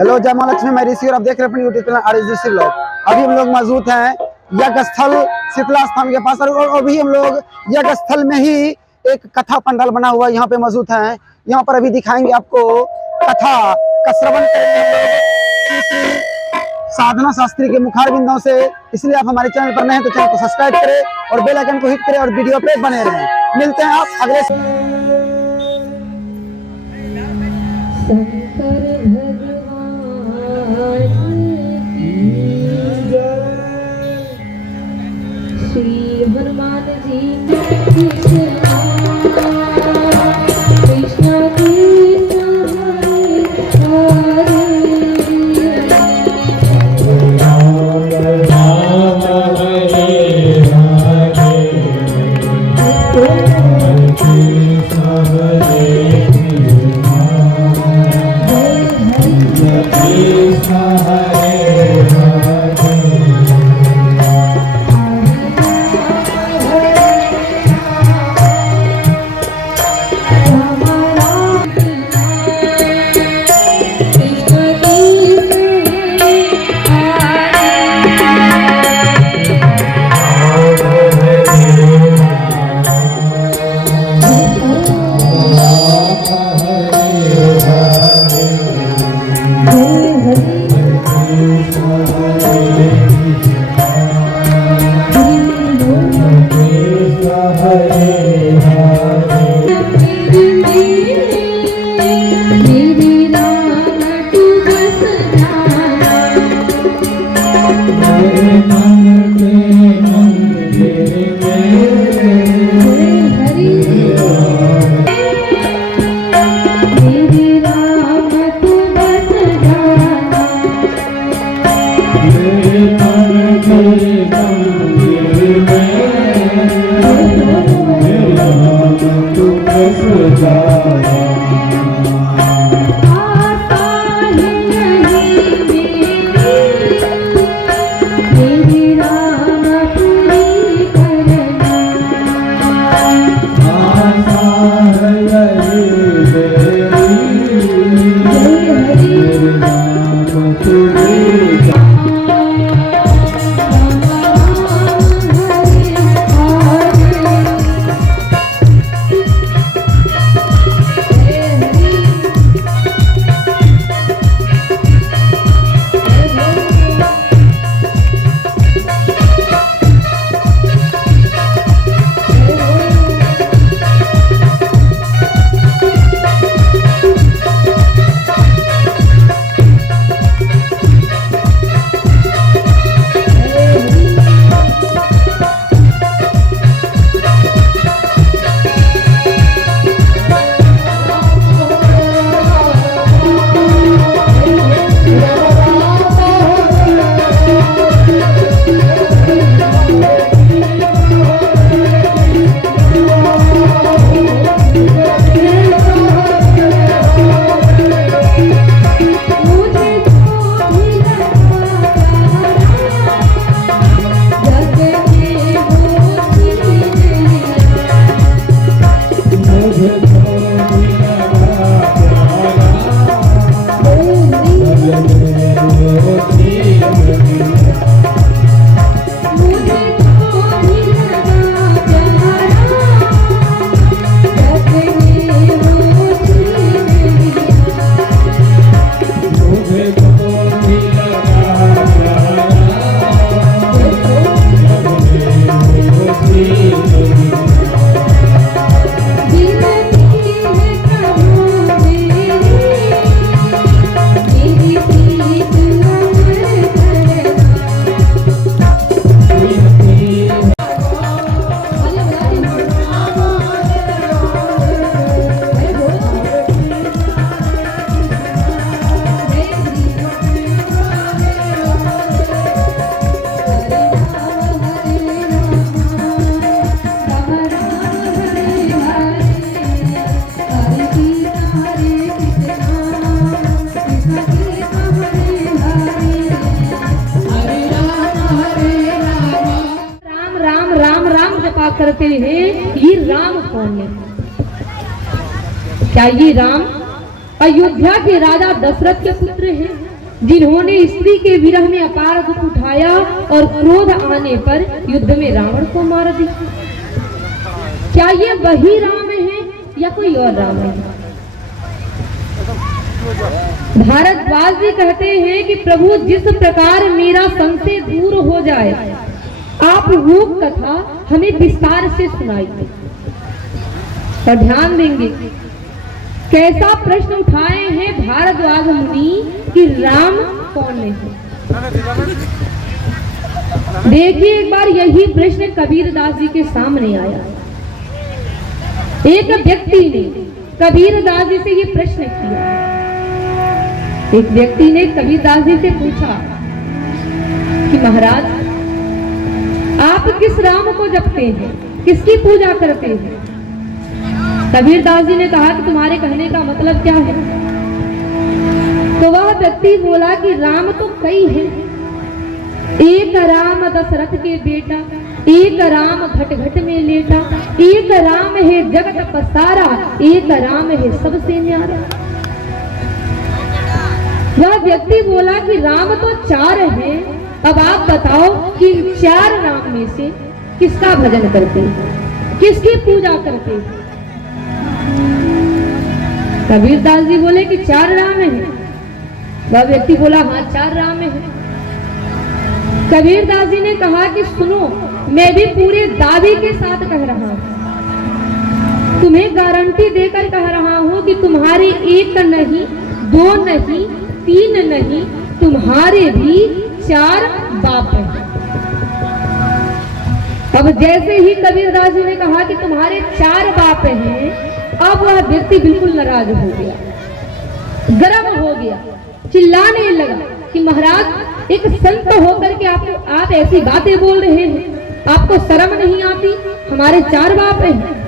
Hello जय मां लक्ष्मी, मैं ऋषि और आप देख रहे हैं अपने यूट्यूब चैनल RSDC व्लॉग। अभी हम लोग मौजूद हैं यज्ञस्थल शीतला स्थान के पास और अभी हम लोग यज्ञस्थल में ही एक कथा पंडाल बना हुआ यहाँ पे मौजूद हैं। यहाँ पर अभी दिखाएंगे आपको कथा का श्रवण करेंगे साधना शास्त्री के मुखार बिंदों से। इसलिए आप हमारे चैनल पर नए हैं तो चैनल को सब्सक्राइब करें और बेल आइकन को हिट करें और वीडियो पे बने रहें। मिलते हैं आप अगले श्री हनुमान जी कृष्ण करते हैं ये राम कौन है? क्या ये राम अयोध्या के राजा दशरथ के पुत्र हैं? जिन्होंने स्त्री के विरह में अपार दुख उठाया और क्रोध आने पर युद्ध में रावण को मार दिया। क्या ये वही राम है या कोई और राम है? भारद्वाज जी कहते हैं कि प्रभु, जिस प्रकार मेरा संशय दूर हो जाए, आप वो कथा हमें विस्तार से सुनाइए। और ध्यान देंगे कैसा प्रश्न उठाए हैं भारद्वाज मुनि कि राम कौन है। देखिए एक बार यही प्रश्न कबीरदास जी के सामने आया। एक व्यक्ति ने कबीरदास जी से ये प्रश्न किया। एक व्यक्ति ने कबीरदास जी से पूछा कि महाराज, आप किस राम को जपते हैं, किसकी पूजा करते हैं? कबीरदास जी ने कहा कि तुम्हारे कहने का मतलब क्या है? तो वह व्यक्ति बोला कि राम तो कई हैं। एक राम दशरथ के बेटा, एक राम घट घट में लेटा, एक राम है जगत पसारा, एक राम है सबसे न्यारा। वह व्यक्ति बोला कि राम तो चार हैं, अब आप बताओ कि चार राम में से किसका भजन करते हैं, किसकी पूजा करते हैं? कबीरदास जी बोले कि चार राम हैं। वह व्यक्ति बोला हाँ, चार राम हैं। कबीरदास जी ने कहा कि सुनो, मैं भी पूरे दावे के साथ कह रहा हूं, तुम्हें गारंटी देकर कह रहा हूं कि तुम्हारे एक नहीं, दो नहीं, तीन नहीं, तुम्हारे भी चार बाप हैं। अब जैसे ही कबीरदास जी ने कहा कि तुम्हारे चार बाप हैं, अब वह व्यक्ति बिल्कुल नाराज हो गया, गर्म हो गया, चिल्लाने लगा कि महाराज, एक संत होकर के आप ऐसी बातें बोल रहे हैं, आपको शर्म नहीं आती? हमारे चार बाप हैं।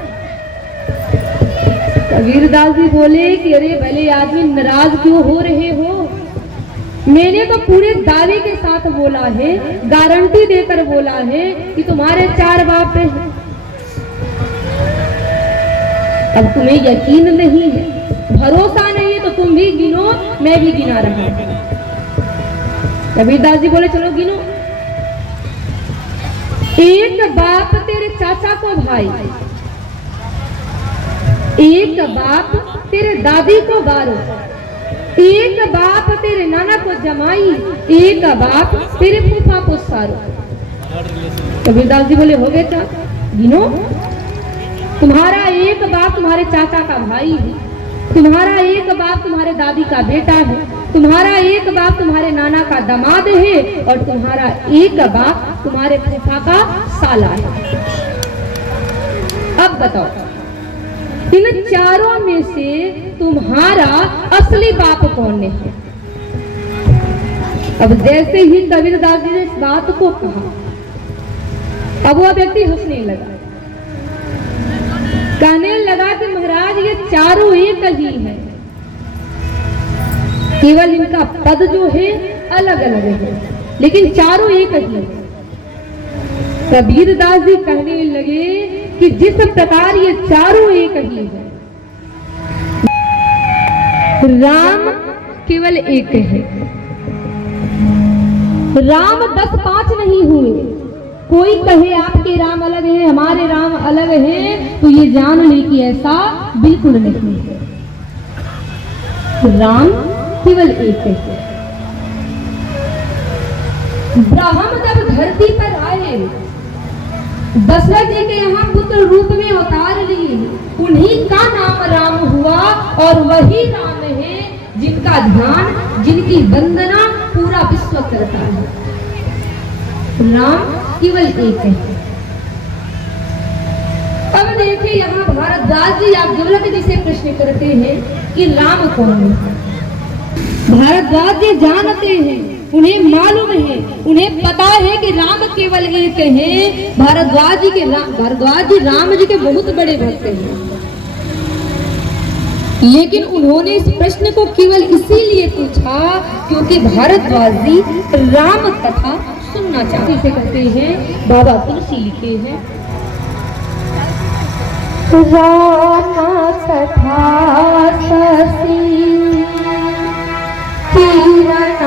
कबीरदास जी बोले कि अरे भले आदमी, नाराज क्यों हो रहे हो? मैंने तो पूरे दावे के साथ बोला है, गारंटी देकर बोला है कि तुम्हारे चार बाप हैं। अब तुम्हें यकीन नहीं है, भरोसा नहीं है, तो तुम भी गिनो, मैं भी गिना रहा हूं। कबीरदास जी बोले चलो गिनो। एक बाप तेरे चाचा को भाई, एक बाप तेरे दादी को गारो, एक बाप तेरे नाना को जमाई, एक बाप तेरे फूफा को सारो। कबीरदास जी बोले हो गए क्या? गिनो। तुम्हारा एक बाप तुम्हारे चाचा का भाई है, तुम्हारा एक बाप तुम्हारे दादी का बेटा है, तुम्हारा एक बाप तुम्हारे नाना का दामाद है, और तुम्हारा एक बाप तुम्हारे फूफा का साला है। अब बताओ, इन चारों में से तुम्हारा असली बाप कौन है? अब जैसे ही कबीरदास जी ने इस बात को कहा, अब वह व्यक्ति हंसने लगा, कहने लगा कि महाराज, ये चारों एक ही है, केवल इनका पद जो है अलग अलग है, लेकिन चारों एक ही है। कबीरदास जी कहने लगे कि जिस प्रकार ये चारों एक ही है, राम केवल एक है। राम 10-5 नहीं हुए। कोई कहे आपके राम अलग है, हमारे राम अलग है, तो ये जान ले कि ऐसा बिल्कुल नहीं है। राम केवल एक है। ब्रह्म जब धरती पर आए, दशरथ जी के यहाँ पुत्र रूप में अवतार लिए, उन्हीं का नाम राम हुआ, और वही राम है जिनका ध्यान, जिनकी वंदना पूरा विश्व करता है। राम केवल एक है। अब देखिए यहाँ भारद्वाज जी आप दुर्लभ जी से प्रश्न करते हैं कि राम कौन है। भारद्वाज जी जानते हैं, उन्हें मालूम है, उन्हें पता है कि राम केवल एक है। भारद्वाज जी राम जी के बहुत बड़े भक्त हैं, लेकिन उन्होंने इस प्रश्न को केवल इसीलिए पूछा क्योंकि भारद्वाज जी राम कथा सुनना चाहते से कहते हैं। बाबा तुलसी लिखे हैं, राम कथा ससी किरण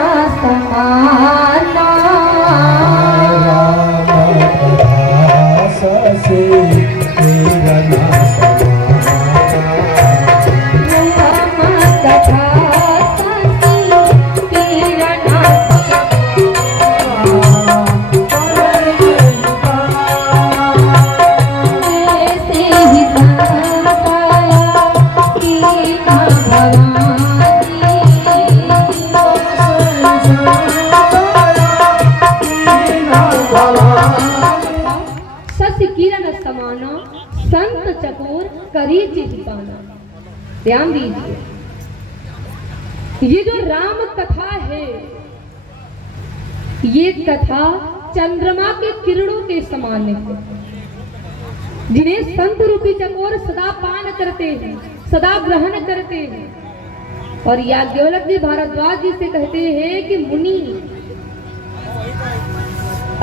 करी चित पाना। ध्यान दीजिए, ये जो राम कथा है, ये कथा चंद्रमा के किरणों के समान है, जिन्हें संत रूपी चकोर सदा पान करते हैं, सदा ग्रहण करते हैं। और याज्ञवल्क्य जी भारद्वाज जी से कहते हैं कि मुनि,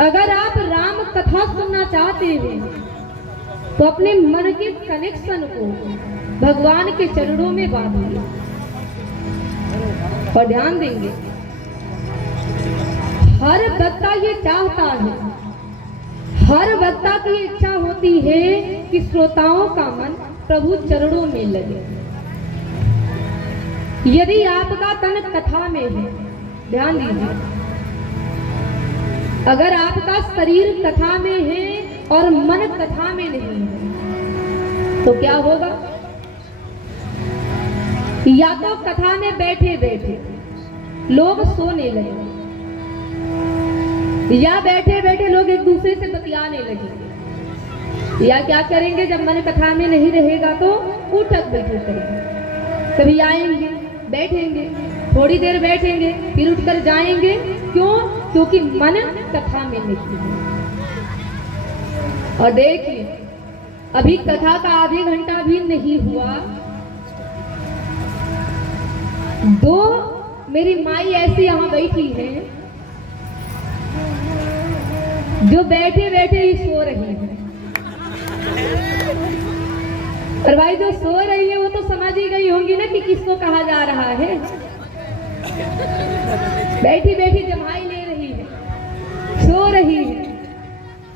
अगर आप राम कथा सुनना चाहते हैं तो अपने मन के कनेक्शन को भगवान के चरणों में बांधिए और ध्यान देंगे। हर वक्ता ये चाहता है, हर वक्ता की इच्छा होती है कि श्रोताओं का मन प्रभु चरणों में लगे। यदि आपका तन कथा में है, ध्यान दीजिए, अगर आपका शरीर कथा में है और मन कथा में नहीं है तो क्या होगा? या तो कथा में बैठे बैठे लोग सोने लगे, या बैठे बैठे लोग एक दूसरे से बतियाने लगेंगे, या क्या करेंगे जब मन कथा में नहीं रहेगा तो उठक बैठक करेंगे। कभी आएंगे, बैठेंगे, थोड़ी देर बैठेंगे, फिर उठकर जाएंगे। क्यों? क्योंकि मन कथा में नहीं है। और देखिए, अभी कथा का आधे घंटा भी नहीं हुआ, दो मेरी माई ऐसी यहाँ बैठी है जो बैठे बैठे ही सो रही है। और भाई जो सो रही है वो तो समझ ही गई होंगी ना कि किसको कहा जा रहा है। बैठी बैठी जमाई ले रही है, सो रही है।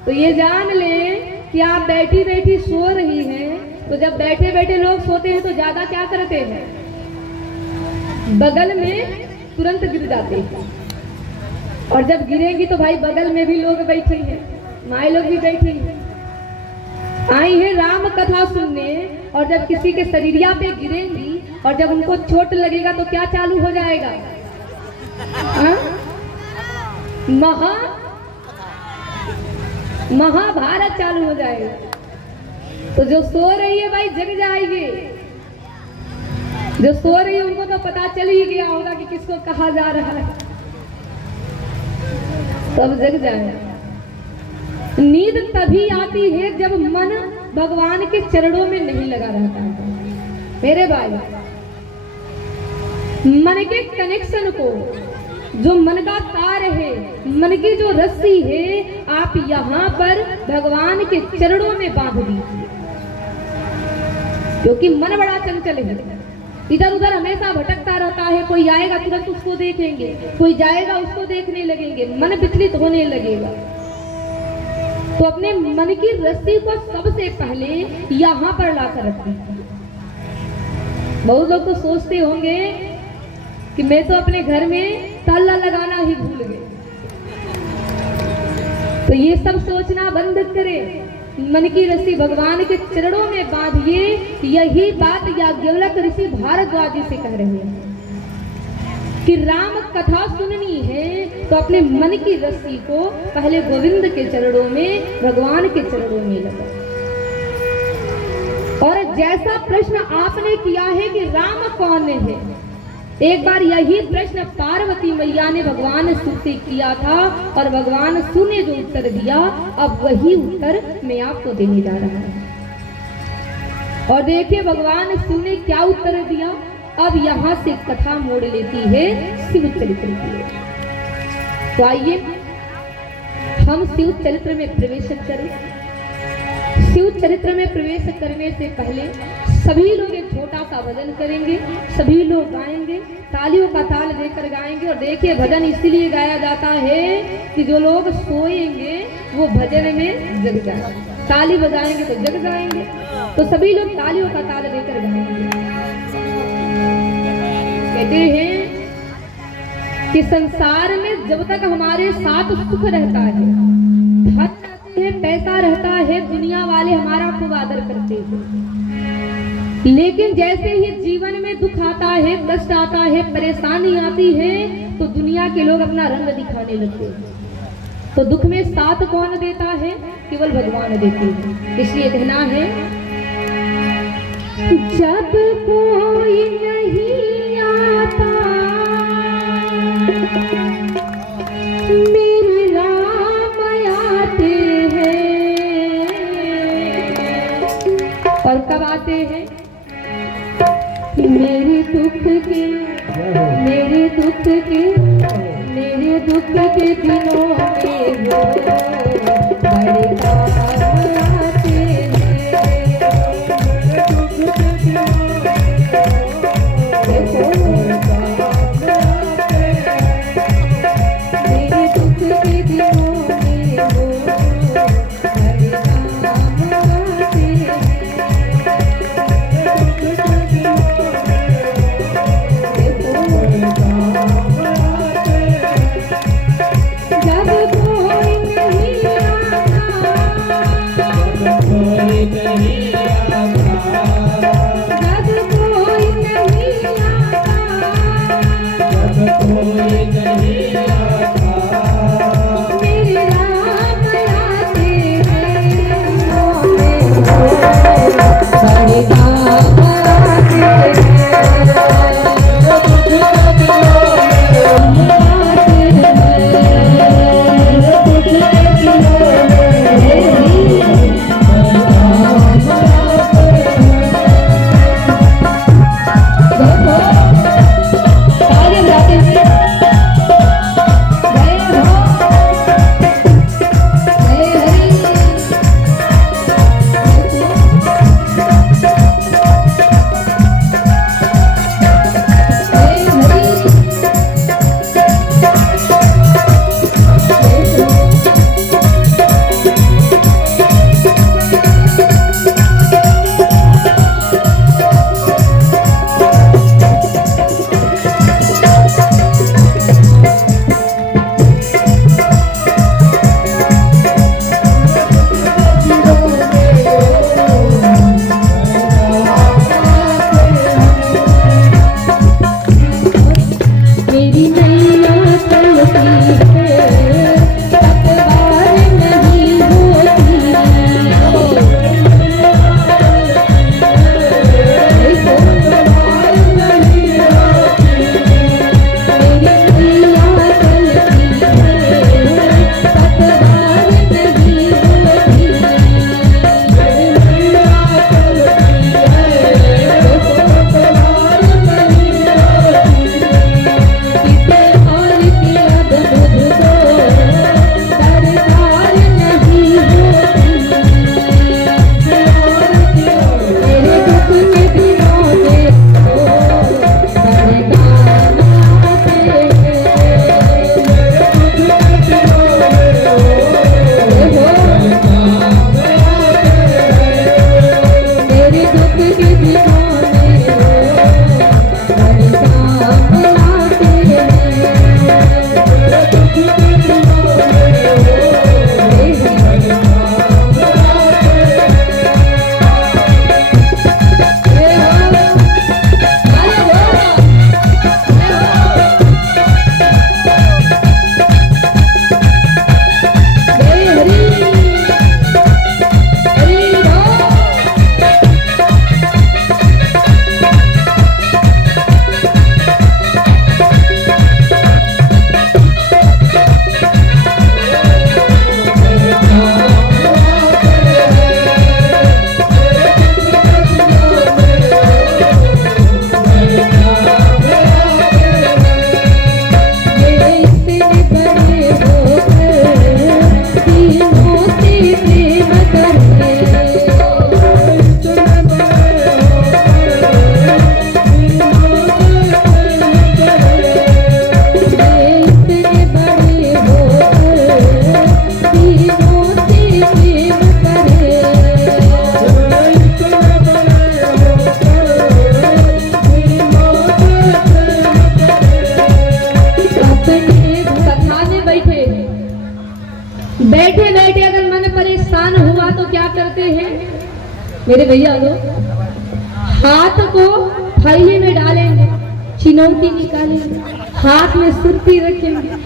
तो ये जान लें कि आप बैठी बैठी सो रही हैं, तो जब बैठे बैठे लोग सोते हैं तो ज्यादा क्या करते हैं? बगल में तुरंत गिर जाते हैं। और जब गिरेंगी तो भाई बगल में भी लोग बैठे हैं, माई लोग भी बैठी हैं, आई है राम कथा सुनने। और जब किसी के शरीरिया पे गिरेंगी और जब उनको चोट लगेगा तो क्या चालू हो जाएगा? महाभारत चालू हो जाएगा। तो जो सो रही है भाई जग जाएगी, जो सो रही है उनको तो पता चल ही गया होगा कि किसको कहा जा रहा है, तब जग जाएगा। नींद तभी आती है जब मन भगवान के चरणों में नहीं लगा रहता है। मेरे भाई, मन के कनेक्शन को, जो मन का तार है, मन की जो रस्सी है, आप यहाँ पर भगवान के चरणों में बांध दीजिए। क्योंकि मन बड़ा चंचल है, इधर उधर हमेशा भटकता रहता है। कोई आएगा तुरंत उसको देखेंगे, कोई जाएगा उसको देखने लगेंगे, मन विचलित होने लगेगा। तो अपने मन की रस्सी को सबसे पहले यहाँ पर लाकर रखिए। बहुत लोग तो सोचते होंगे कि मैं तो अपने घर में ताला लगाना ही भूल गए। तो ये सब सोचना बंद करें, मन की रस्सी भगवान के चरणों में बांधिए। यही बात याज्ञवल्क्य ऋषि भारद्वाज जी से कह रहे हैं कि राम कथा सुननी है तो अपने मन की रस्सी को पहले गोविंद के चरणों में, भगवान के चरणों में लगाओ। और जैसा प्रश्न आपने किया है कि राम कौन है, एक बार यही प्रश्न पार्वती मैया ने भगवान शिव से किया था और भगवान शिव ने जो उत्तर दिया, अब वही उत्तर मैं आपको देने जा रहा हूं। और देखिए भगवान शिव ने क्या उत्तर दिया। अब यहाँ से कथा मोड़ लेती है शिव चरित्र की। तो आइए हम शिव चरित्र में प्रवेश करें। शिव चरित्र में प्रवेश करने से पहले सभी लोग एक छोटा सा भजन करेंगे, सभी लोग गाएंगे, तालियों का ताल देकर गाएंगे। और देखिए भजन इसीलिए गाया जाता है कि जो लोग सोएंगे वो भजन में जग जाएंगे, ताली बजाएंगे तो जग जाएंगे। तो सभी लोग तालियों का ताल देकर गाएंगे। कहते हैं कि संसार में जब तक हमारे साथ सुख रहता है, धन रहते हैं, पैसा रहता है, दुनिया वाले हमारा खूब आदर करते हैं। लेकिन जैसे ही जीवन में दुख आता है, कष्ट आता है, परेशानी आती है, तो दुनिया के लोग अपना रंग दिखाने लगते हैं। तो दुख में साथ कौन देता है? केवल भगवान देते हैं। इसलिए कहना है जब कोई नहीं आता मेरे राम आते हैं। और कब आते हैं? मेरे दुख के दिनों में वो बड़े काम आते मेरे भैया लोग हाथ को थैले में डालेंगे, चिनौती निकालेंगे, हाथ में सुर्ती रखेंगे,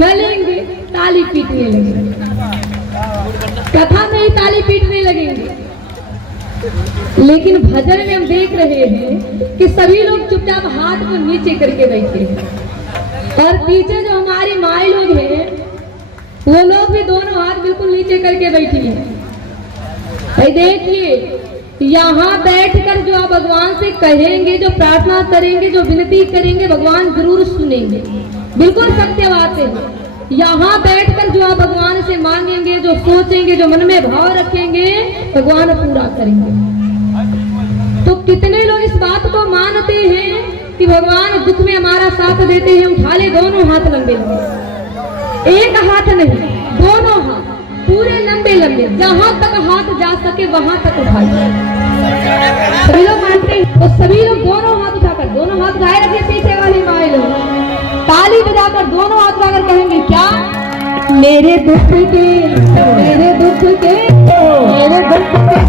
मलेंगे, ताली पीटने लगेंगे। कथा में ही ताली पीटने लगेंगे। लेकिन भजन में हम देख रहे हैं कि सभी लोग चुपचाप हाथ को नीचे करके बैठे हैं और पीछे जो हमारी माई लोग हैं वो लोग भी दोनों हाथ बिल्कुल नीचे करके बैठी हैं। भाई देखिए, यहाँ बैठकर जो आप भगवान से कहेंगे, जो प्रार्थना करेंगे, जो विनती करेंगे, भगवान जरूर सुनेंगे। बिल्कुल सत्य बात है। यहाँ बैठकर जो आप भगवान से मांगेंगे, जो सोचेंगे, जो मन में भाव रखेंगे, भगवान पूरा करेंगे। तो कितने लोग इस बात को मानते हैं कि भगवान दुख में हमारा साथ देते हैं? उठा ले दोनों हाथ लंबे लंबे, एक हाथ नहीं, दोनों हाथ पूरे लंबे लंबे, जहां तक हाथ जा सके वहां तक उठाइए। सभी लोग मानते हैं तो सभी लोग दोनों हाथ उठाकर, दोनों हाथ उठाए रखे पीछे वाली माए लोग, ताली बजाकर दोनों हाथ उठाकर कहेंगे क्या? मेरे दुख के, मेरे दुख के, मेरे दुख के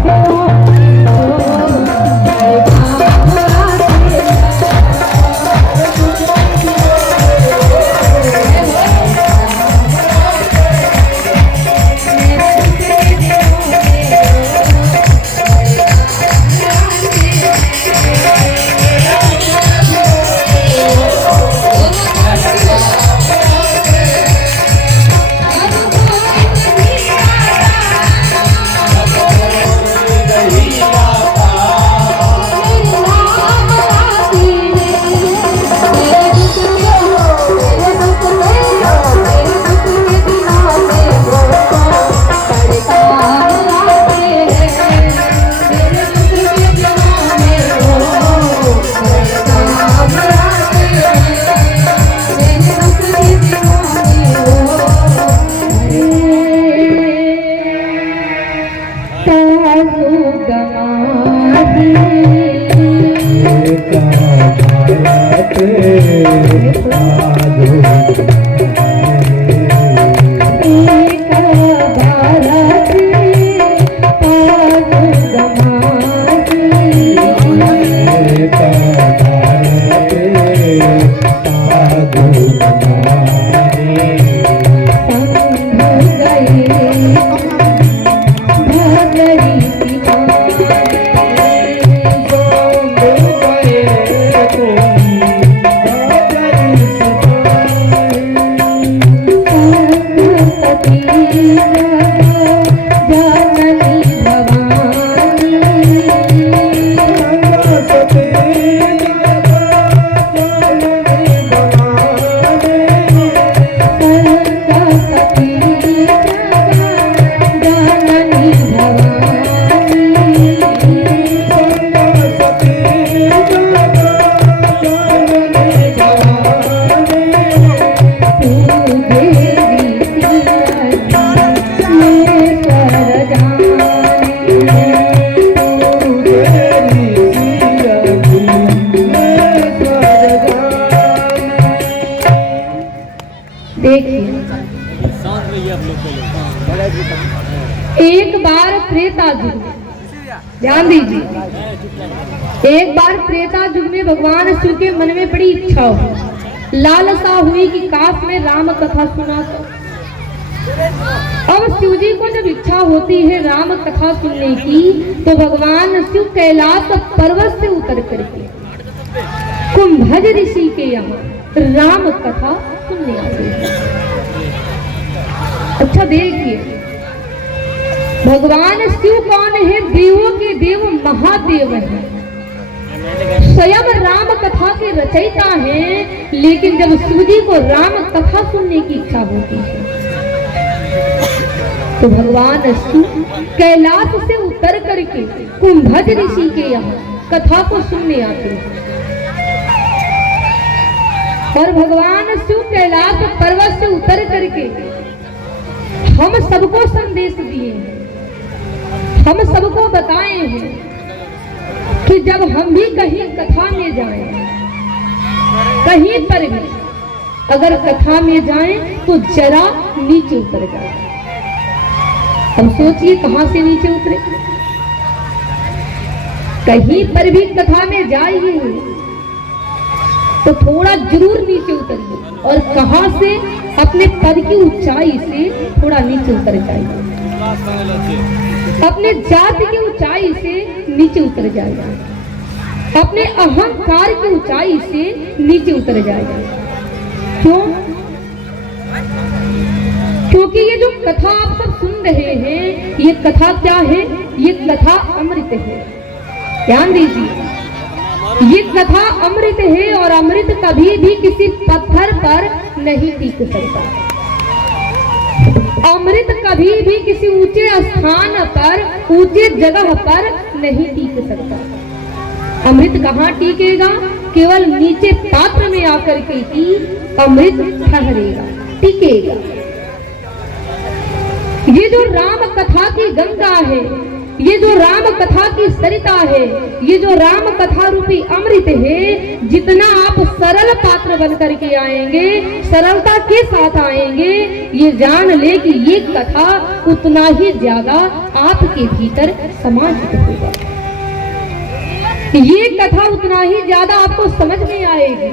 एक बार त्रेता युग, ध्यान दीजिए, एक बार त्रेता युग में भगवान शिव के मन में बड़ी इच्छा हुई, लालसा हुई कि काश में राम कथा सुना सकूं। अब शिव जी को जब इच्छा होती है राम कथा सुनने की, तो भगवान शिव कैलाश पर्वत से उतर करके कुंभज ऋषि के यहाँ राम कथा सुनने आते हैं। अच्छा देखिए, भगवान शिव कौन है? देवों के देव महादेव है, स्वयं राम कथा के रचयिता हैं। लेकिन जब शिव जी को राम कथा सुनने की इच्छा होती है, तो भगवान शिव कैलाश से उतर करके कुंभज ऋषि के यहाँ कथा को सुनने आते हैं। और भगवान शिव कैलाश पर्वत से उतर करके हम सबको संदेश दिए हैं, हम सबको बताए हैं कि जब हम भी कहीं कथा में जाएं, कहीं पर भी अगर कथा में जाएं तो जरा नीचे उतर जाए। अब सोचिए कहां से नीचे उतरे? कहीं पर भी कथा में जाइए तो थोड़ा जरूर नीचे उतरिए, और कहां से? अपने पद की ऊंचाई से थोड़ा नीचे उतर जाइए, अपने जाति की ऊंचाई से नीचे उतर जाएगा, अपने अहंकार की ऊंचाई से नीचे उतर जाएगा। क्यों? क्योंकि ये जो कथा आप सब सुन रहे हैं, ये कथा क्या है? ये कथा अमृत है। ध्यान दीजिए, ये कथा अमृत है और अमृत कभी भी किसी पत्थर पर नहीं टिक सकता। अमृत कभी भी किसी ऊंचे स्थान पर, ऊंचे जगह पर नहीं टिक सकता। अमृत कहाँ टिकेगा? केवल नीचे पात्र में आकर के ही अमृत ठहरेगा, टिकेगा। ये जो राम कथा की गंगा है, ये जो राम कथा की सरिता है, ये जो राम कथा रूपी अमृत है, जितना आप सरल पात्र बन करके आएंगे, सरलता के साथ आएंगे, ये जान ले कि ये कथा उतना ही ज्यादा आपके भीतर समाहित होगा। ये कथा उतना ही ज्यादा आपको समझ में आएगी।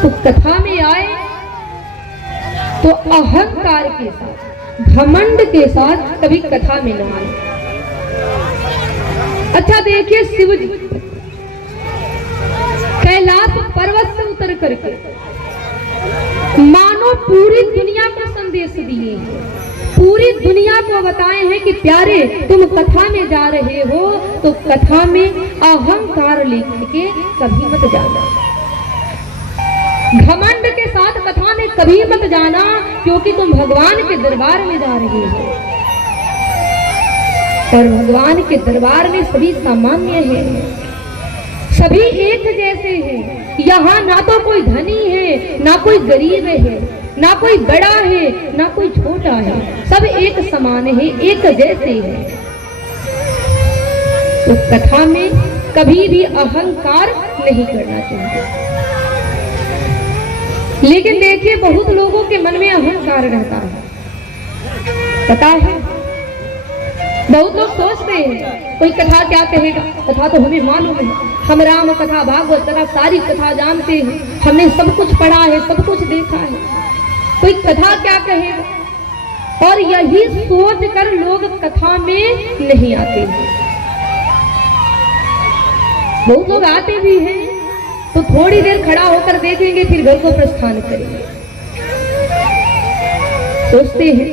तो कथा में आए तो अहंकार के साथ, घमंड के साथ कभी कथा में न आए। अच्छा देखिए, शिव जी कैलाश पर्वत से उतर करके मानो पूरी दुनिया को संदेश दिए, पूरी दुनिया को बताए हैं कि प्यारे तुम कथा में जा रहे हो तो कथा में अहंकार लेकर के कभी मत जाना, घमंड के साथ कथा में कभी मत जाना, क्योंकि तुम भगवान के दरबार में जा रहे हो। और भगवान के दरबार में सभी सामान्य हैं, सभी एक जैसे हैं। यहाँ ना तो कोई धनी है, ना कोई गरीब है, ना कोई बड़ा है, ना कोई छोटा है, सब एक समान है, एक जैसे हैं। तो कथा में कभी भी अहंकार नहीं करना चाहिए। लेकिन देखिए, बहुत लोगों के मन में अहंकार रहता है, पता है। बहुत लोग सोचते हैं कोई कथा क्या कहेगा, कथा तो हमें मालूम है, हम राम कथा भागवत कथा सारी कथा जानते हैं, हमने सब कुछ पढ़ा है, सब कुछ देखा है, कोई कथा क्या कहेगा। और यही सोच कर लोग कथा में नहीं आते हैं। बहुत लोग आते भी हैं तो थोड़ी देर खड़ा होकर देखेंगे, फिर घर को प्रस्थान करेंगे। सोचते हैं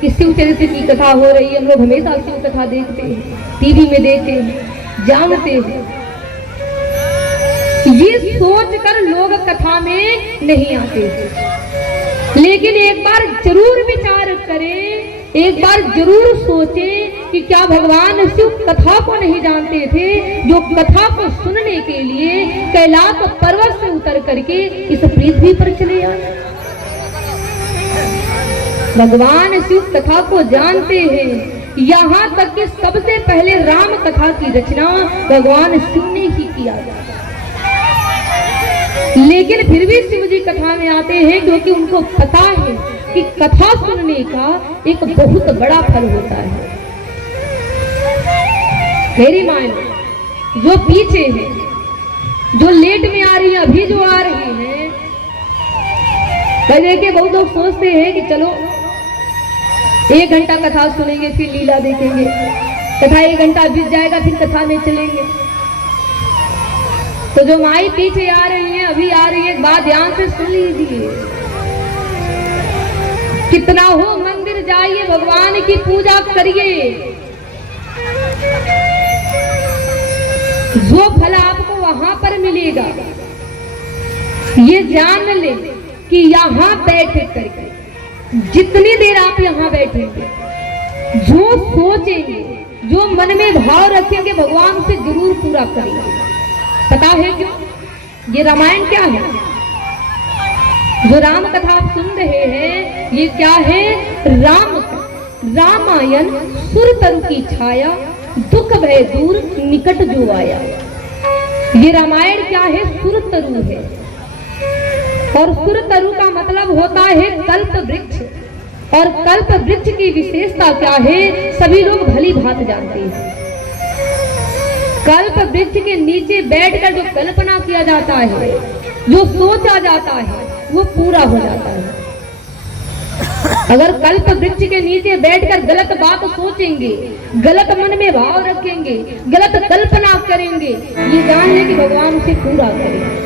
कि शिव चरित्र की कथा हो रही है, हम लोग हमेशा शिव कथा देखते हैं, टीवी में देखते हैं, जानते हैं। ये सोच कर लोग कथा में नहीं आते हैं। लेकिन एक बार जरूर विचार करें, एक बार जरूर सोचें कि क्या भगवान शिव कथा को नहीं जानते थे, जो कथा को सुनने के लिए कैलाश पर्वत से उतर करके इस पृथ्वी पर चले आए। भगवान शिव कथा को जानते हैं, यहाँ तक कि सबसे पहले राम कथा की रचना भगवान शिव ने ही किया। लेकिन फिर भी शिव जी कथा में आते हैं, क्योंकि उनको पता है कि कथा सुनने का एक बहुत बड़ा फल होता है। मेरी माँ जो पीछे है, जो लेट में आ रही है, अभी जो आ रही है, भाई देखिए, बहुत लोग सोचते हैं कि चलो 1 घंटा कथा सुनेंगे, फिर लीला देखेंगे, कथा 1 घंटा बीत जाएगा, फिर कथा में चलेंगे। तो जो माई पीछे आ रही है, अभी आ रही है, एक बात ध्यान से सुन लीजिए। कितना हो मंदिर जाइए, भगवान की पूजा करिए, जो फल आपको वहां पर मिलेगा, ये जान ले कि यहाँ बैठ करके जितनी देर आप यहाँ बैठेंगे, जो सोचेंगे, जो मन में भाव रखेंगे, भगवान से जरूर पूरा करेंगे। पता है क्यों? ये रामायण क्या है? जो राम कथा आप सुन रहे हैं, ये क्या है? रामायण सुर तरु की छाया, दुख भय दूर निकट जो आया। ये रामायण क्या है? सुर तरु है। और सुर तरु का मतलब होता है कल्प वृक्ष। और कल्प वृक्ष की विशेषता क्या है? सभी लोग भली भांति जानते हैं। कल्प वृक्ष के नीचे बैठकर जो कल्पना किया जाता है, जो सोचा जाता है, वो पूरा हो जाता है। अगर कल्प वृक्ष के नीचे बैठकर गलत बात सोचेंगे, गलत मन में भाव रखेंगे, गलत कल्पना करेंगे, ये जान ले कि भगवान उसे पूरा करेंगे।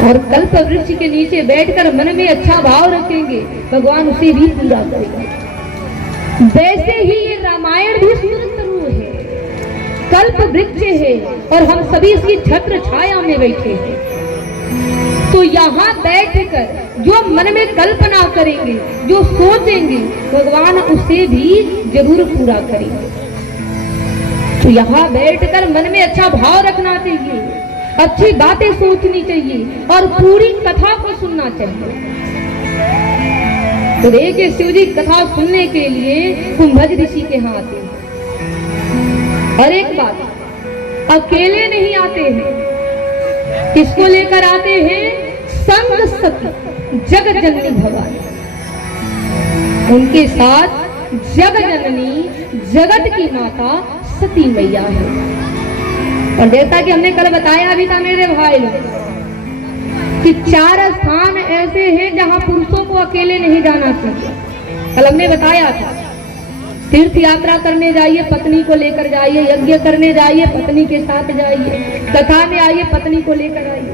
और कल्प वृक्ष के नीचे बैठकर मन में अच्छा भाव रखेंगे, भगवान उसे भी पूरा करेगा। वैसे ही ये रामायण भी सूरत रूप है, कल्प वृक्ष है और हम सभी इसकी छत्र छाया में बैठे हैं। तो यहाँ बैठकर जो मन में कल्पना करेंगे, जो सोचेंगे, भगवान उसे भी जरूर पूरा करेंगे। तो यहाँ बैठकर मन में अच्छा भाव रखना चाहिए, अच्छी बातें सोचनी चाहिए और पूरी कथा को सुनना चाहिए। तो देखिए शिव जी कथा सुनने के लिए कुंभज ऋषि के यहाँ आते हैं। और एक बात, अकेले नहीं आते हैं, किसको लेकर आते हैं? संग सती जग जननी भवानी, उनके साथ जग जननी जगत की माता सती मैया है। और जैसा कि हमने कल बताया भी था मेरे भाई लोग कि 4 स्थान ऐसे हैं जहां पुरुषों को अकेले नहीं जाना चाहिए। कल हमने बताया था, तीर्थ यात्रा करने जाइए पत्नी को लेकर जाइए, यज्ञ करने जाइए पत्नी के साथ जाइए, कथा में आइए पत्नी को लेकर आइए,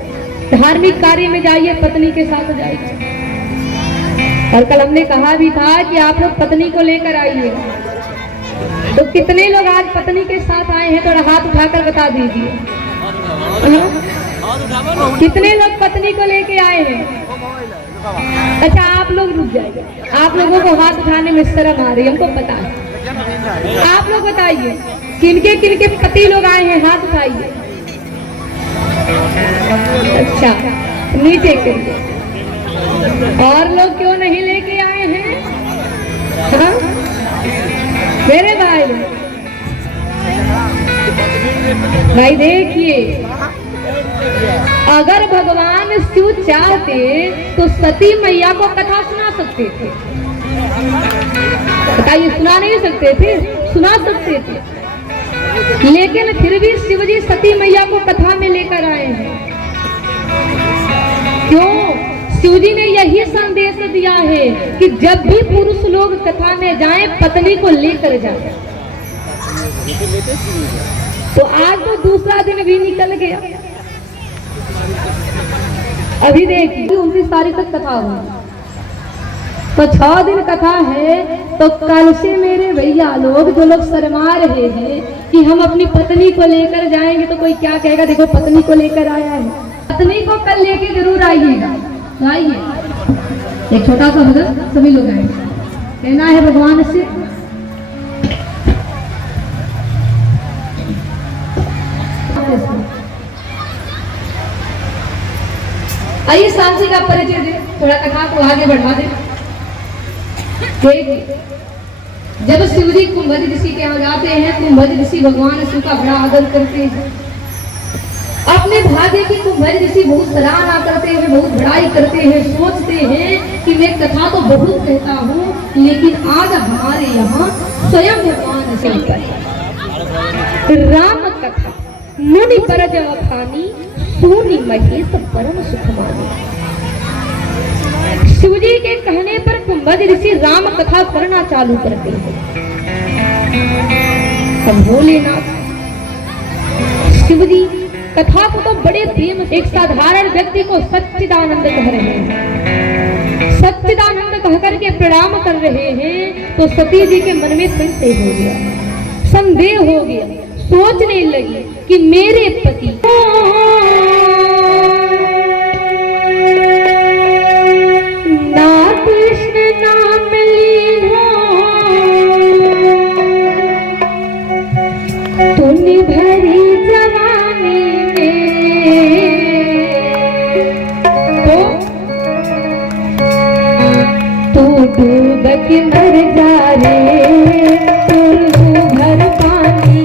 धार्मिक कार्य में जाइए पत्नी के साथ जाइए। और कल हमने कहा भी था कि आप लोग पत्नी को लेकर आइए। तो कितने लोग आज पत्नी के साथ आए हैं? थोड़ा हाथ उठाकर बता दीजिए। कितने लोग पत्नी को लेके आए हैं? अच्छा आप लोग रुक जाइए, आप लोगों को हाथ उठाने में शर्म आ रही है, हमको पता है। आप लोग बताइए किनके पति लोग आए हैं, हाथ उठाइए। अच्छा नीचे करिए। और लोग क्यों नहीं लेके आए हैं? हाँ? मेरे भाई देखिए, अगर भगवान शिव चाहते तो सती मैया को कथा सुना सकते थे। बताइए, सुना नहीं सकते थे? सुना सकते थे, लेकिन फिर भी शिव जी सती मैया को कथा में लेकर आए हैं। क्यों? शिव जी ने यही संदेश दिया है कि जब भी पुरुष लोग कथा में जाएं, पत्नी को लेकर जाएं। तो आज तो दूसरा दिन भी निकल गया। अभी देखिए 29 तारीख तक कथा हुई, तो 6 दिन कथा है। तो कल से मेरे भैया लोग जो लोग शर्मा रहे हैं कि हम अपनी पत्नी को लेकर जाएंगे, तो कोई क्या कहेगा, देखो पत्नी को लेकर आया है। पत्नी को कल लेके जरूर आइएगा। आइए, एक छोटा सा भजन सभी लोग आएंगे, कहना है भगवान से। आइए सांसी का परिचय दे, थोड़ा कथा को आगे बढ़ा दे। जब शिव जी कुंभज ऋषि के यहाँ जाते हैं, कुंभज ऋषि भगवान शिव का बड़ा आदर करते हैं। अपने भाग्य की कुंभज ऋषि बहुत सराहना करते हैं, बहुत बड़ाई करते हैं, सोचते हैं कि मैं कथा तो बहुत कहता हूँ, लेकिन आज हमारे यहाँ स्वयं भगवान शिव का राम कथा मुनि पर जवानी सोनी महेश परम सुख मानी। शिव जी के कहने पर कुंभज ऋषि राम कथा करना चालू करते हैं। अब भोलेनाथ शिव जी कथा को तो बड़े प्रेम, एक साधारण व्यक्ति को सच्चिदानंद कह रहे हैं, सच्चिदानंद कहकर के प्रणाम कर रहे हैं। तो सती जी के मन में संशय हो गया, संदेह हो गया, सोचने लगी कि मेरे पति ना कृष्ण नाम लीनो तूने भरी जवानी में, तो तू डूब के मर जा रे, तू भर पानी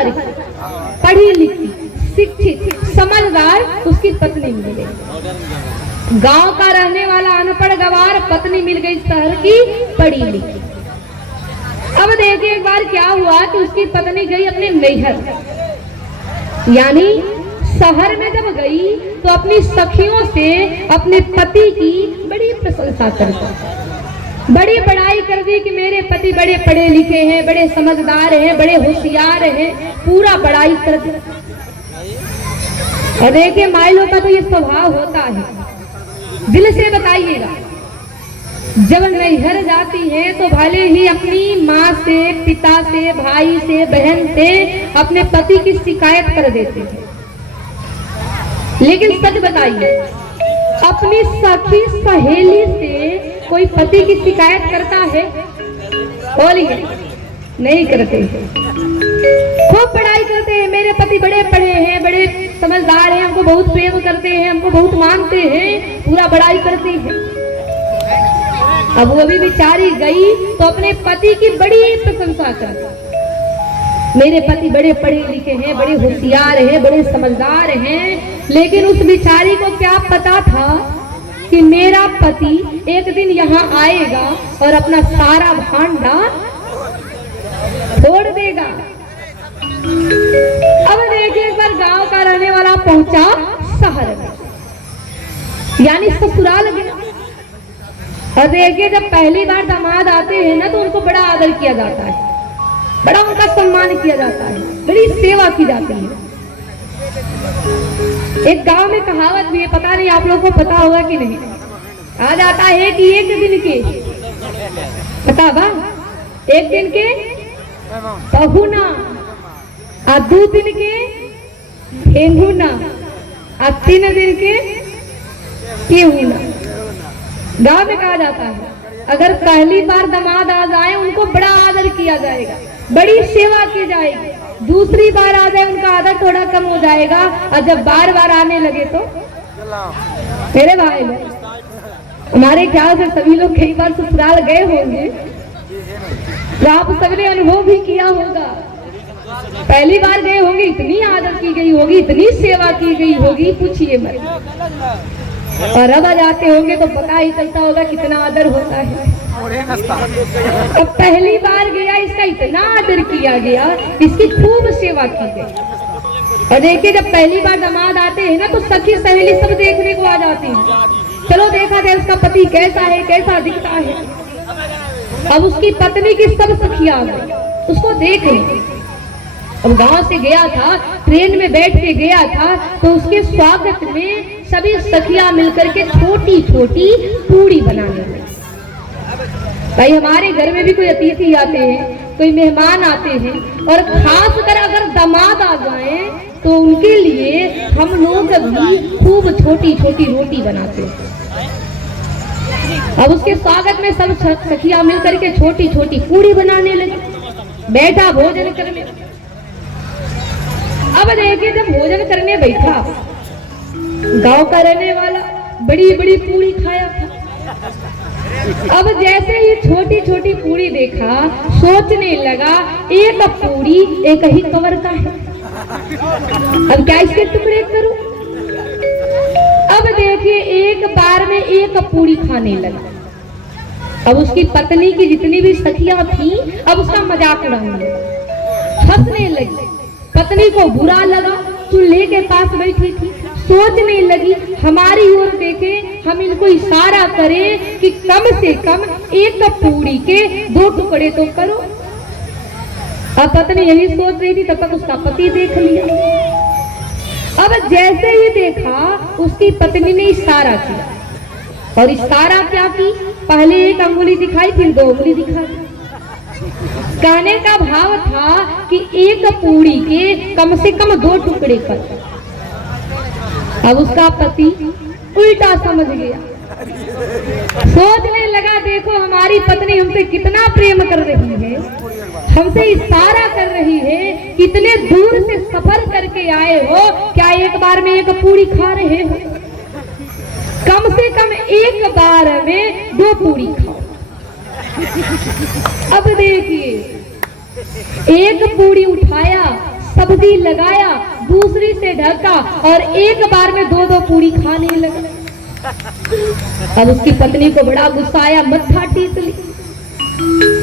शहर की, पढ़ी लिखी, शिक्षित, समझदार उसकी पत्नी मिल गई। गांव का रहने वाला अनपढ़ गवार, पत्नी मिल गई शहर की पढ़ी लिखी। अब देखिए एक बार क्या हुआ कि उसकी पत्नी गई अपने नैहर, यानी शहर में जब गई तो अपनी सखियों से अपने पति की बड़ी प्रशंसा कर दी, बड़ी बड़ाई कर दी कि मेरे पति बड़े पढ़े लिखे हैं, बड़े समझदार हैं, बड़े होशियार हैं, पूरा बड़ाई कर दी। और देखिए माइलों का तो ये स्वभाव होता है, दिल से बताइएगा, जब नैहर जाती है तो भले ही अपनी माँ से, पिता से, भाई से, बहन से अपने पति की शिकायत कर देते हैं, लेकिन सच बताइए अपनी सखी सहेली से कोई पति की शिकायत करता है? बोलिए, नहीं करते। खूब पढ़ाई करते हैं, मेरे पति बड़े पढ़े हैं, बड़े समझदार हैं, हमको बहुत प्रेम करते हैं, हमको बहुत मानते हैं, पूरा बड़ाई करते हैं। अब वो भी बेचारी गई तो अपने पति की बड़ी प्रशंसा कर, मेरे पति बड़े पढ़े लिखे हैं, बड़े होशियार हैं, बड़े समझदार हैं। लेकिन उस बेचारी को क्या पता था कि मेरा पति एक दिन यहाँ आएगा और अपना सारा भांडा छोड़ देगा। अब देखिए एक बार गांव का रहने वाला पहुंचा शहर में, यानी ससुराल गया। और देखिए जब पहली बार दामाद आते हैं ना तो उनको बड़ा आदर किया जाता है, बड़ा उनका सम्मान किया जाता है, बड़ी सेवा की जाती है। एक गांव में कहावत भी है, पता नहीं आप लोगों को पता होगा कि नहीं, आ जाता है कि एक दिन के पता बा, एक दिन के पहुना, आ 2 दिन के फेंगुना, आ 3 दिन के केहुना। गांव में कहा जाता है अगर पहली बार दामाद आ जाए उनको बड़ा आदर किया जाएगा, बड़ी सेवा की जाएगी, दूसरी बार आ जाए उनका आदर थोड़ा कम हो जाएगा, और जब बार बार आने लगे तो मेरे भाई लोग, हमारे ख्याल से सभी लोग कई बार ससुराल गए होंगे तो आप सबने अनुभव भी किया होगा। पहली बार गए होंगे, इतनी आदर की गई होगी, इतनी सेवा की गई होगी, पूछिए मत। और अब आ जाते होंगे तो पता ही चलता होगा कितना आदर होता है। अब पहली बार गया, इसका इतना आदर किया गया, इसकी खूब सेवा की गई। और देखिए जब पहली बार दामाद आते हैं ना तो सखी सहेली सब देखने को आ जाती है, चलो देखा जाए उसका पति कैसा है, कैसा दिखता है। अब उसकी पत्नी की सब सखियां आ गई उसको देख रही। अब गांव से गया था, ट्रेन में बैठ के गया था, तो उसके स्वागत में सभी सखियां मिलकर के छोटी छोटी पूड़ी बनाने लगी। भाई हमारे घर में भी कोई अतिथि आते हैं, कोई मेहमान आते हैं, और खासकर अगर दामाद आ जाए तो उनके लिए हम लोग भी खूब छोटी छोटी रोटी बनाते हैं। अब उसके स्वागत में सब सखियां मिलकर के छोटी छोटी पूड़ी बनाने लगी, बैठा भोजन करने। अब देखिए जब भोजन करने बैठा, गांव का रहने वाला बड़ी बड़ी पूड़ी खाया था। अब जैसे ही छोटी छोटी पूड़ी देखा, सोचने लगा एक पूड़ी एक ही कवर का है, अब क्या इसके टुकड़े करूं। अब देखिए एक बार में एक पूड़ी खाने लगा। अब उसकी पत्नी की जितनी भी सखियां थी अब उसका मजाक उड़ाने लगी, हंसने लगी। पत्नी को बुरा लगा, चूल्हे के पास बैठी थी, सोचने लगी हमारी ओर देखे, हम इनको इशारा करें कि कम से कम एक पूड़ी के 2 टुकड़े तो करो। अब पत्नी यही सोच रही थी, तब तक उसका पति देख लिया। अब जैसे ही देखा उसकी पत्नी ने इशारा किया, और इशारा क्या की, पहले 1 अंगुली दिखाई, फिर 2 अंगुली दिखाई। कहने का भाव था कि एक पूड़ी के कम से कम 2 टुकड़े कर। अब उसका पति उल्टा समझ गया, सोचने लगा देखो हमारी पत्नी हमसे कितना प्रेम कर रही है, हमसे इशारा कर रही है, कितने दूर से सफर करके आए हो, क्या एक बार में एक पूड़ी खा रहे हो, कम से कम एक बार में 2 पूड़ी खाओ। अब देखिए एक पूड़ी उठाया, सब्जी लगाया, दूसरी से ढका और एक बार में 2-2 पूरी खाने लगा। अब उसकी पत्नी को बड़ा गुस्सा आया, मत्था टीस ली।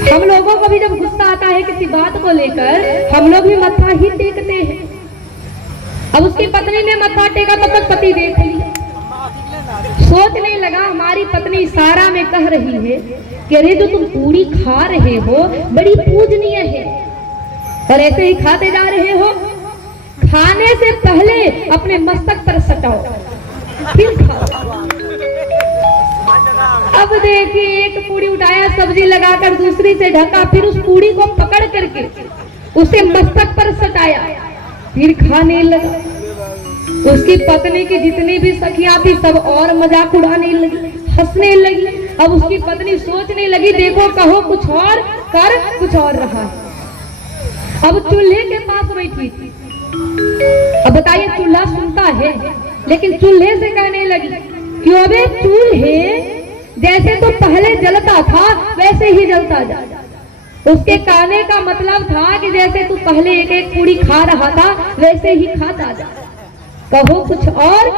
हम लोगों को भी जब गुस्सा आता है किसी बात को लेकर, हम लोग भी मत्था ही टेकते हैं। अब उसकी पत्नी ने मत्था टेका, तब तक पति देख लिया। सोचने लगा, हमारी पत्नी इशारा में कह रही है कि अरे जो तुम पूरी खा रहे हो बड़ी पूजनीय है, और ऐसे ही खाते जा रहे हो। खाने से पहले अपने मस्तक पर सटाओ, फिर खाओ। अब देखिए, एक पूरी उठाया, सब्जी लगाकर दूसरी से ढका, फिर उस पूरी को पकड़ करके उसे मस्तक पर सटाया, फिर खाने लगा। उसकी पत्नी की जितनी भी सखियां थी सब और मजाक उड़ाने लगी, हंसने लगी। अब उसकी पत्नी सोचने लगी, देखो कहो कुछ और, कर कुछ और रहा है। अब चूल्हे के पास बैठी थी। अब बताइए, चूल्हा सुनता है, लेकिन चूल्हे से कहने लगी कि अबे चूल्हे, जैसे तो पहले जलता था वैसे ही जलता जा। उसके कहने का मतलब था कि जैसे तू पहले एक एक पूरी खा रहा था वैसे ही खाता जा, कहो कुछ और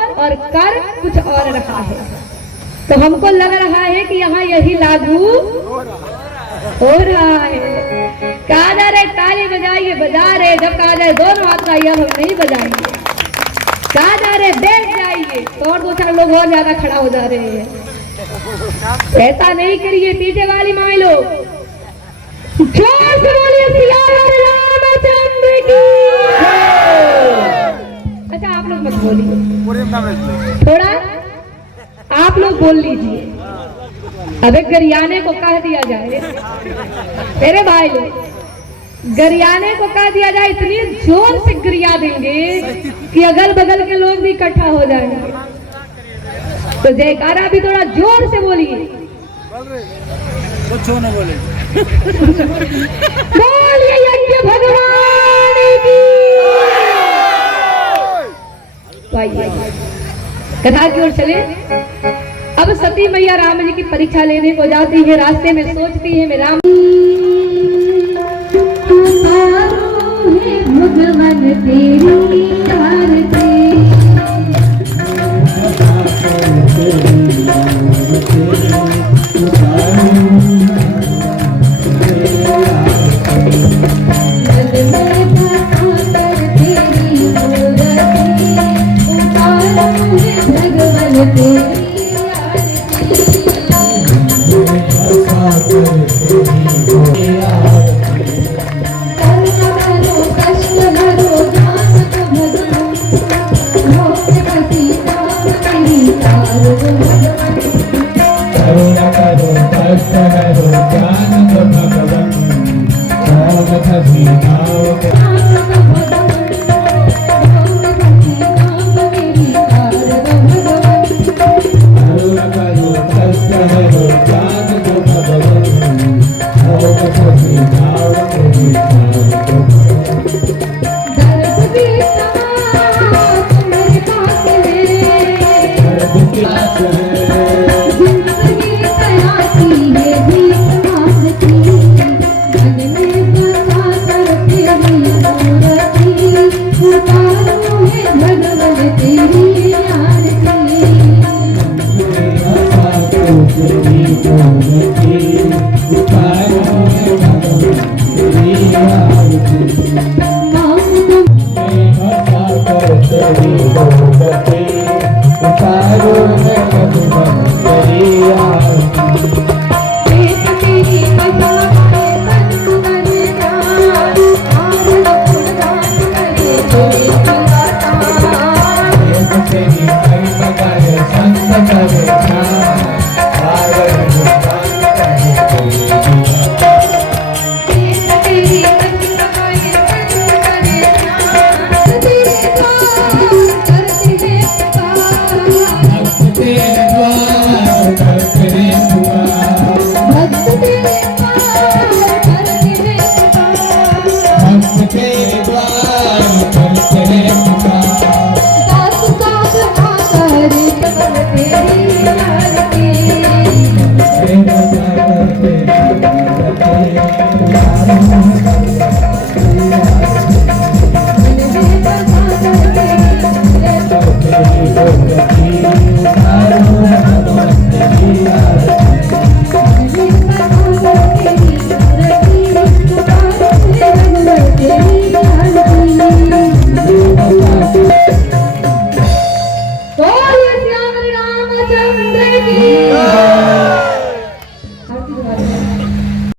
कर कुछ और रहा है। तो हमको लग रहा है कि यहाँ यही लागू हो रहा है। कहा जा रहे ताली बजाइए, बजा रहे, जब कहा जाए दोनों हाथ का यह हम नहीं बजाएंगे। कहा जा रहे बैठ जाइए, तो और 2-4 लोग और ज्यादा खड़ा हो जा रहे हैं। ऐसा नहीं करिए, पीछे वाली माए लोग जोर से बोलिए सिया रामचंद्र की। अच्छा, आप लोग मत बोलिए, थोड़ा आप लोग बोल लीजिए। अबे गरियाने को कह दिया जाए, मेरे भाई लोग, गरियाने को कह दिया जाए, इतनी जोर से गरिया देंगे कि अगल बगल के लोग भी इकट्ठा हो जाएंगे। तो जयकारा भी थोड़ा जोर से बोलिए। बोलिए यज्ञ भगवान की। कथा की ओर चले। अब सती मैया राम जी की परीक्षा लेने को जाती है। रास्ते में सोचती है, मैं राम भगवान तेरी आरती। Thank you.